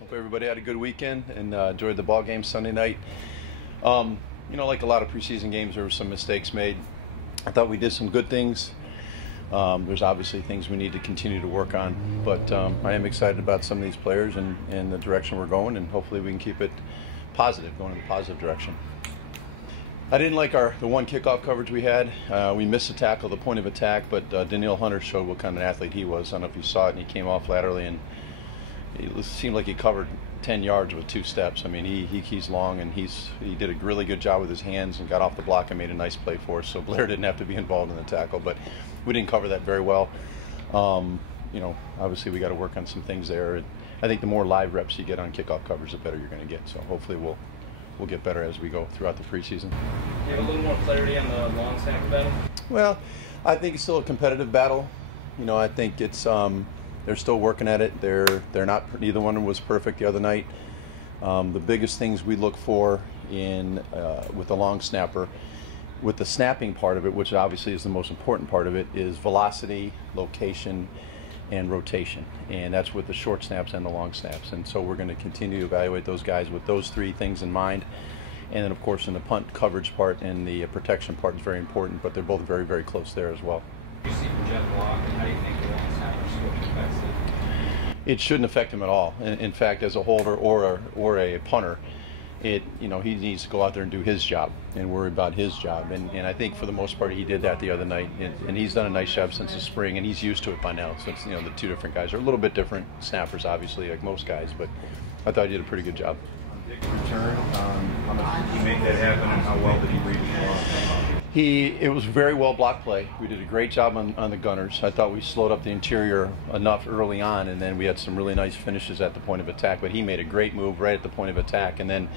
Hope everybody had a good weekend and enjoyed the ball game Sunday night. Like a lot of preseason games, there were some mistakes made. I thought we did some good things. There's obviously things we need to continue to work on, but I am excited about some of these players and the direction we're going, and hopefully we can keep it positive, going in the positive direction. I didn't like the one kickoff coverage we had. We missed a tackle, the point of attack, but Daniil Hunter showed what kind of an athlete he was. I don't know if you saw it, and he came off laterally, and it seemed like he covered 10 yards with 2 steps. I mean, he's long, and he did a really good job with his hands and got off the block and made a nice play for us. So Blair didn't have to be involved in the tackle, but we didn't cover that very well. Obviously we got to work on some things there. I think the more live reps you get on kickoff coverage, the better you're going to get. So hopefully we'll get better as we go throughout the preseason. Do you have a little more clarity on the long snapper battle? Well, I think it's still a competitive battle. I think it's they're still working at it. They're not. Neither one was perfect the other night. The biggest things we look for with the long snapper, with the snapping part of it, which obviously is the most important part of it, is velocity, location, and rotation. And that's with the short snaps and the long snaps. And so we're going to continue to evaluate those guys with those 3 things in mind. And then, of course, in the punt coverage part and the protection part is very important, but they're both very, very close there as well. You see jet block, and how do you think the long snapper switch affects it? It shouldn't affect him at all. In fact, as a holder or a punter, he needs to go out there and do his job and worry about his job. And I think for the most part he did that the other night. And he's done a nice job since the spring, and he's used to it by now. Since the 2 different guys are a little bit different snappers, obviously, like most guys, but I thought he did a pretty good job. Dick's return, how much did he make that happen, and how well did he read the ball? It was very well blocked play. We did a great job on the gunners. I thought we slowed up the interior enough early on, and then we had some really nice finishes at the point of attack. But he made a great move right at the point of attack, and then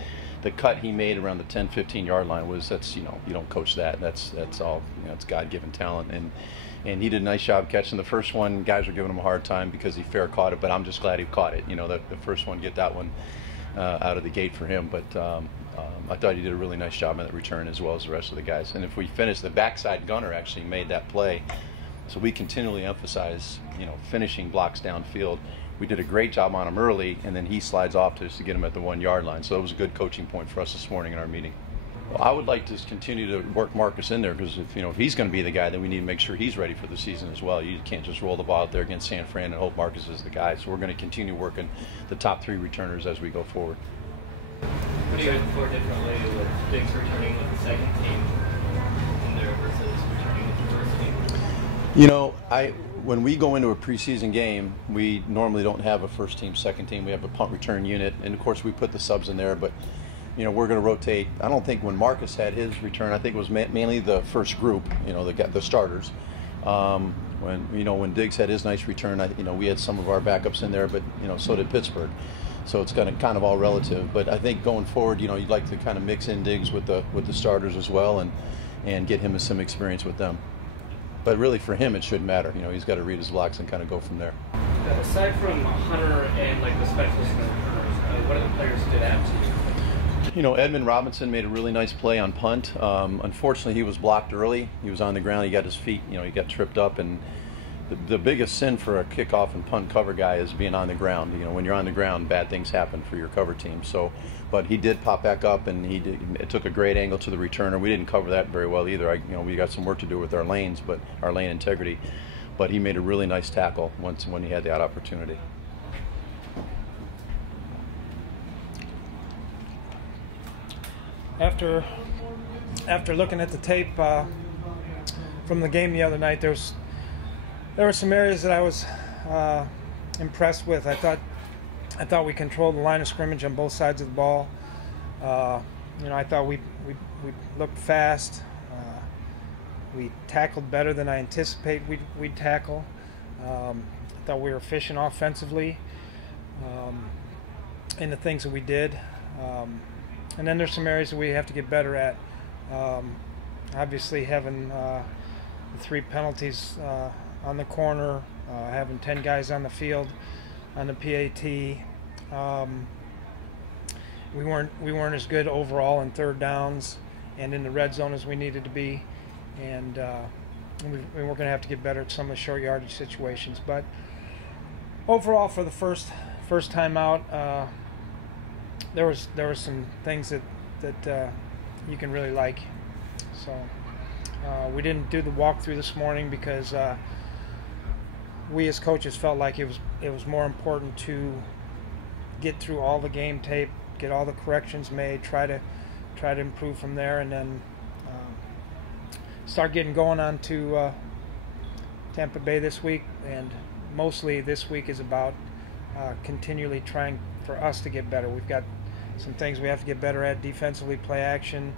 the cut he made around the 10-15 yard line that's you don't coach that. That's all it's God-given talent, and he did a nice job catching the first one. Guys were giving him a hard time because he fair caught it, but I'm just glad he caught it. The first one, get that one out of the gate for him, but. I thought he did a really nice job on that return as well as the rest of the guys. And if we finish, the backside gunner actually made that play. So we continually emphasize, finishing blocks downfield. We did a great job on him early, and then he slides off to get him at the 1 yard line. So it was a good coaching point for us this morning in our meeting. Well, I would like to continue to work Marcus in there because if he's going to be the guy, then we need to make sure he's ready for the season as well. You can't just roll the ball out there against San Fran and hope Marcus is the guy. So we're going to continue working the top 3 returners as we go forward. What do you look for differently with Diggs returning with the second team in there versus returning with the first team? When we go into a preseason game, we normally don't have a first team, second team. We have a punt return unit, and of course we put the subs in there. But we're going to rotate. I don't think when Marcus had his return, I think it was mainly the first group. The starters. When Diggs had his nice return, we had some of our backups in there, but so did Pittsburgh. So it's kind of all relative, but I think going forward, you'd like to kind of mix in Diggs with the starters as well, and get him some experience with them. But really, for him, it shouldn't matter. He's got to read his blocks and kind of go from there. Aside from Hunter and the specialists and the returners, what are the players stood out to you? Edmund Robinson made a really nice play on punt. Unfortunately, he was blocked early. He was on the ground. He got his feet. He got tripped up and. The biggest sin for a kickoff and punt cover guy is being on the ground. When you're on the ground, bad things happen for your cover team. But he did pop back up, and it took a great angle to the returner. We didn't cover that very well either. We got some work to do with our lanes, but our lane integrity. But he made a really nice tackle when he had that opportunity. After looking at the tape from the game the other night, there were some areas that I was impressed with. I thought we controlled the line of scrimmage on both sides of the ball. I thought we looked fast. We tackled better than I anticipate we'd tackle. I thought we were efficient offensively in the things that we did. And then there's some areas that we have to get better at. Obviously, having the 3 penalties on the corner, having 10 guys on the field on the PAT. We weren't as good overall in third downs and in the red zone as we needed to be, and we're going to have to get better at some of the short yardage situations. But overall, for the first first time out, there was some things that you can really like. So we didn't do the walkthrough this morning because we as coaches felt like it was more important to get through all the game tape, get all the corrections made, try to improve from there, and then start getting going on to Tampa Bay this week. And mostly this week is about continually trying for us to get better. We've got some things we have to get better at defensively, play action.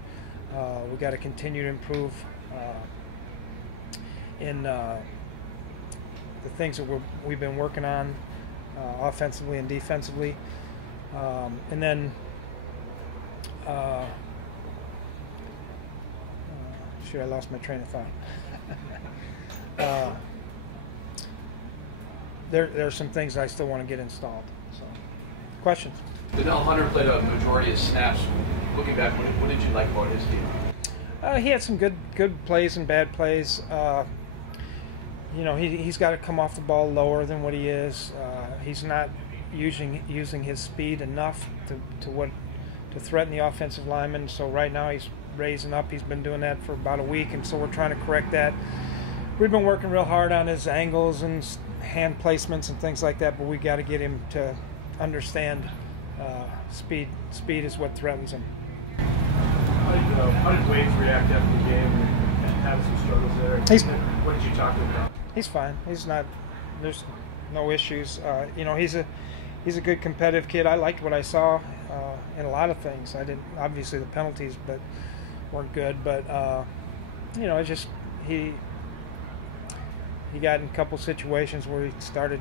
We've got to continue to improve in the things that we've been working on offensively and defensively. And then shoot, I lost my train of thought. There are some things I still want to get installed. So, questions? Donnell Hunter played a majority of snaps. Looking back, what did you like about his game? He had some good plays and bad plays. He's got to come off the ball lower than what he is. He's not using his speed enough to threaten the offensive lineman. So right now he's raising up. He's been doing that for about a week, and so we're trying to correct that. We've been working real hard on his angles and hand placements and things like that, but we got to get him to understand speed. Speed is what threatens him. How did Wade react after the game and have some struggles there? What did you talk to him about? He's fine. He's not. There's no issues. He's a good competitive kid. I liked what I saw in a lot of things. I didn't, obviously the penalties, but weren't good. But it's just he got in a couple situations where he started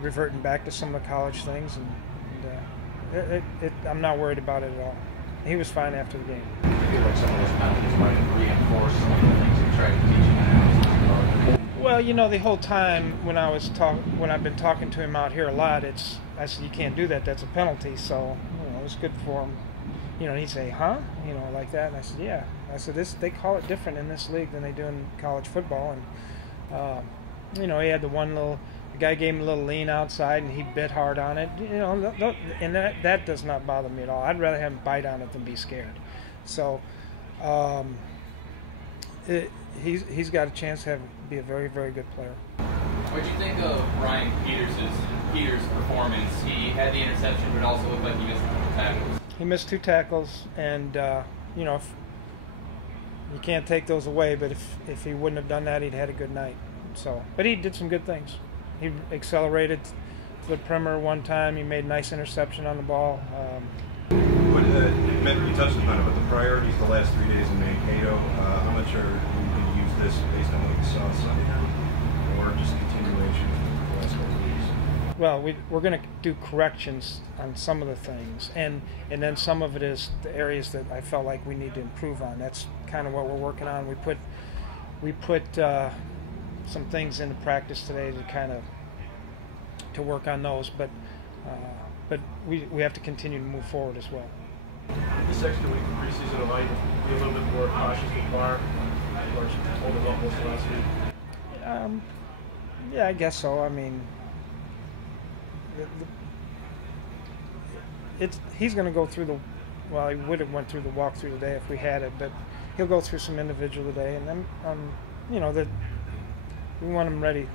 reverting back to some of the college things, and I'm not worried about it at all. He was fine after the game. I feel like some of those penalties might reinforce some of the things you tried to teach him. Well, the whole time when I've been talking to him out here a lot, I said, you can't do that. That's a penalty. So it was good for him. And he'd say, huh? Like that. And I said, yeah. I said, they call it different in this league than they do in college football. And he had the guy gave him a little lean outside, and he bit hard on it. And that does not bother me at all. I'd rather have him bite on it than be scared. So he's got a chance to be a very, very good player. What did you think of Ryan Peters' performance? He had the interception, but it also looked like he missed 2 tackles. He missed 2 tackles, and you can't take those away. But if he wouldn't have done that, he'd had a good night. So, but he did some good things. He accelerated to the perimeter one time. He made a nice interception on the ball. You touched upon it, but the priorities the last 3 days in Mankato, how much are you going to use this based on what you saw Sunday night, or just continuation of the last couple of weeks? Well, we're going to do corrections on some of the things, and then some of it is the areas that I felt like we need to improve on. That's kind of what we're working on. We put some things into practice today to work on those, but we have to continue to move forward as well. This extra week of preseason might be a little bit more cautious with Barr, or hold it up most of last week. Yeah, I guess so. I mean, he's going to go through he would have went through the walkthrough today if we had it, but he'll go through some individual today, and then that we want him ready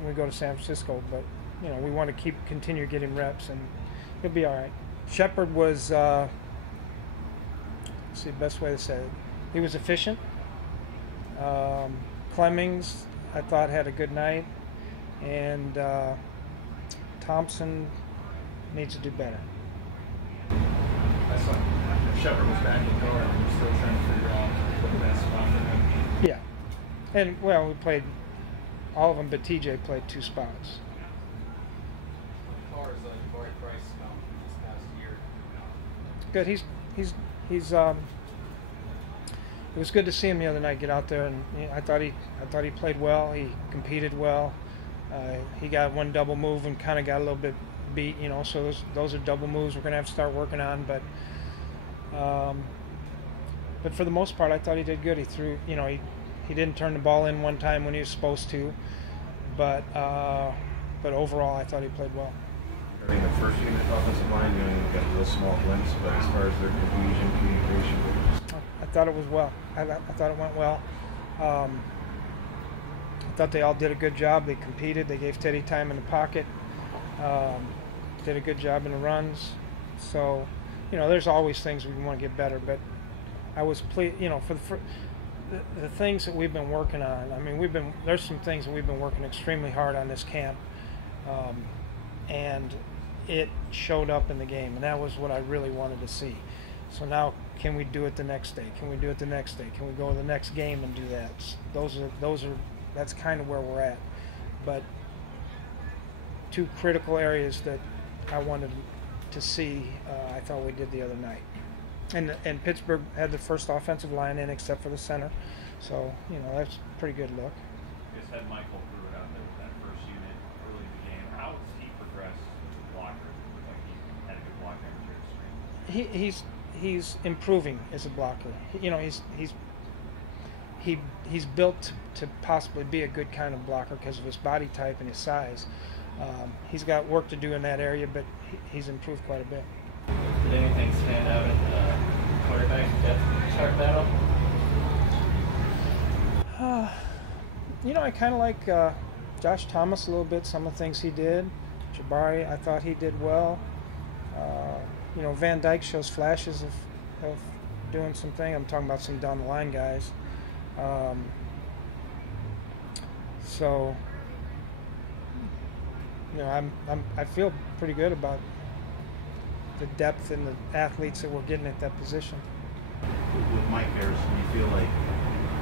when we go to San Francisco, but we want to continue getting reps, and he'll be all right. Shepard was let's see the best way to say it. He was efficient. Clemmings, I thought, had a good night, and Thompson needs to do better. That's like Shepard was back in guard, and we're still trying to figure out what the best spot for him. Yeah, and we played all of them, but TJ played 2 spots. As far as Jabari Price this past year, Good. He's it was good to see him the other night get out there, and I thought he played well. He competed well. He got one double move and kind of got a little bit beat, so those are double moves we're going to have to start working on, but for the most part I thought he did good. He threw, he didn't turn the ball in one time when he was supposed to, but overall I thought he played well. I think the first unit offensive line, you know, we got a real small glimpse, but as far as their cohesion, communication, I thought it was well. I thought it went well. I thought they all did a good job. They competed. They gave Teddy time in the pocket. Did a good job in the runs. So, you know, there's always things we want to get better. But I was pleased, you know, for the things that we've been working on. I mean, there's some things that we've been working extremely hard on this camp, and it showed up in the game, and that was what I really wanted to see. So now, can we do it the next day? Can we do it the next day? Can we go to the next game and do that? That's kind of where we're at. But two critical areas that I wanted to see, I thought we did the other night. And Pittsburgh had the first offensive line in except for the center. So, you know, that's a pretty good look. You just had Michael Pruitt out there with that first unit early in the game. How has he progressed as a blocker? Like he had a good block every year. He's improving as a blocker. You know, he's built to possibly be a good kind of blocker because of his body type and his size. He's got work to do in that area, but he's improved quite a bit. Did anything stand out in the quarterback depth chart battle? You know, I kind of like Josh Thomas a little bit, some of the things he did. Jabari, I thought he did well. You know, Van Dyke shows flashes of doing something. I'm talking about some down the line guys. So, you know, I feel pretty good about the depth and the athletes that we're getting at that position. With Mike Harris, do you feel like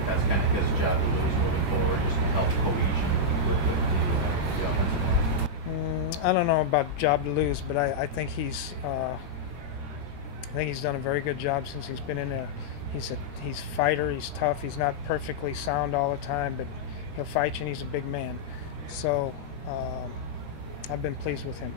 that's kind of his job to lose moving forward, just to help cohesion with the offensive line? I don't know about job to lose, but I think he's done a very good job since he's been in there. He's a fighter. He's tough. He's not perfectly sound all the time, but he'll fight you, and he's a big man. So I've been pleased with him.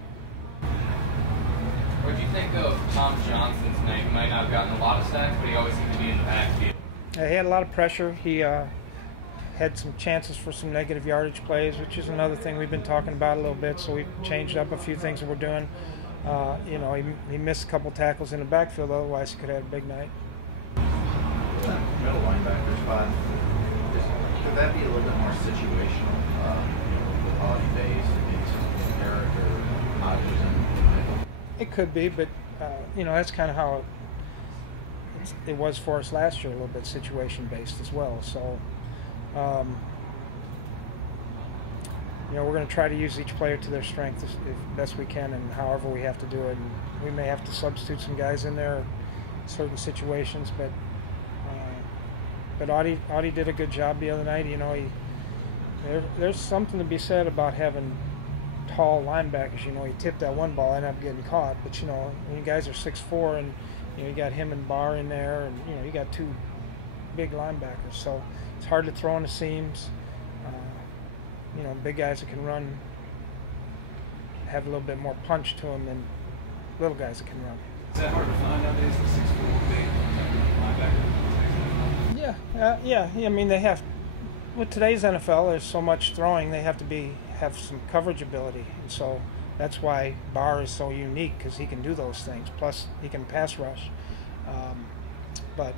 What do you think of Tom Johnson tonight? He might not have gotten a lot of sacks, but he always seemed to be in the backfield. He had a lot of pressure. He had some chances for some negative yardage plays, which is another thing we've been talking about a little bit. So we've changed up a few things that we're doing. You know, he missed a couple tackles in the backfield. Otherwise, he could have had a big night. That middle linebacker spot, could that be a little bit more situational? You know, with Audie Bays and maybe some Eric or Hodges and Michael? It could be, but you know, that's kind of how it was for us last year, a little bit situation-based as well. So, you know, we're going to try to use each player to their strength as best we can, and however we have to do it. And we may have to substitute some guys in there in certain situations, but Audie did a good job the other night. You know, there's something to be said about having tall linebackers. You know, he tipped that one ball, ended up getting caught. But you know, when you guys are 6'4", and you know, you got him and Barr in there, and you know, you got two big linebackers. So it's hard to throw in the seams. You know, big guys that can run have a little bit more punch to them than little guys that can run. Is that hard to find nowadays? The 6'4" big linebacker. Yeah. I mean, they have. With today's NFL, there's so much throwing. They have to have some coverage ability, and so that's why Barr is so unique, because he can do those things. Plus, he can pass rush. But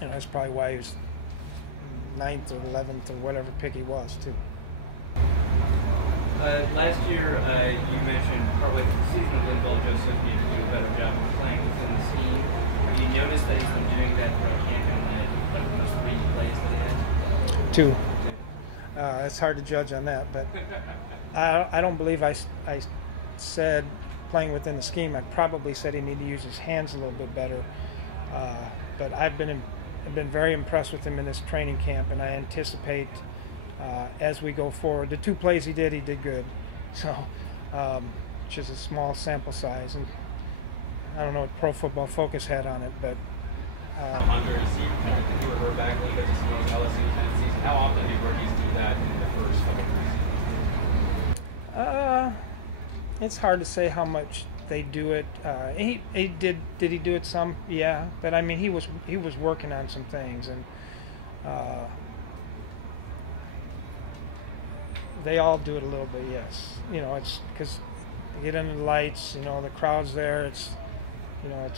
you know, that's probably why he was 9th or 11th or whatever pick he was too. Last year, you mentioned partway through the season that Linval Joseph needed to do a better job of playing within the scheme. Have you noticed that he's been doing that throughout camp in those 3 plays that he had? 2. It's hard to judge on that, but I don't believe I said playing within the scheme. I probably said he needed to use his hands a little bit better. But I've been very impressed with him in this training camp, and I anticipate as we go forward. The 2 plays he did good. So, which is a small sample size, and I don't know what Pro Football Focus had on it, but. Under a season, if you revert back a little bit to some of those LSU kind of season, how often do rookies do that in the first couple of seasons? It's hard to say how much they do it. He did he do it some? Yeah, but I mean, he was working on some things, and they all do it a little bit. Yes, you know, it's because They get under the lights, you know, the crowd's there. It's, you know,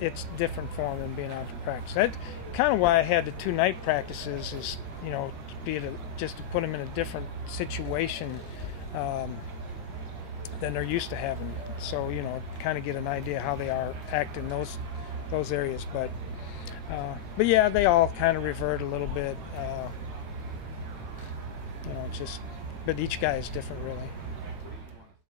it's different for them than being out to practice. That's kind of why I had the 2 night practices, is, you know, just to put them in a different situation than they're used to having. So, you know, kind of get an idea how they are acting those areas. But yeah, they all kind of revert a little bit. You know, but each guy is different, really.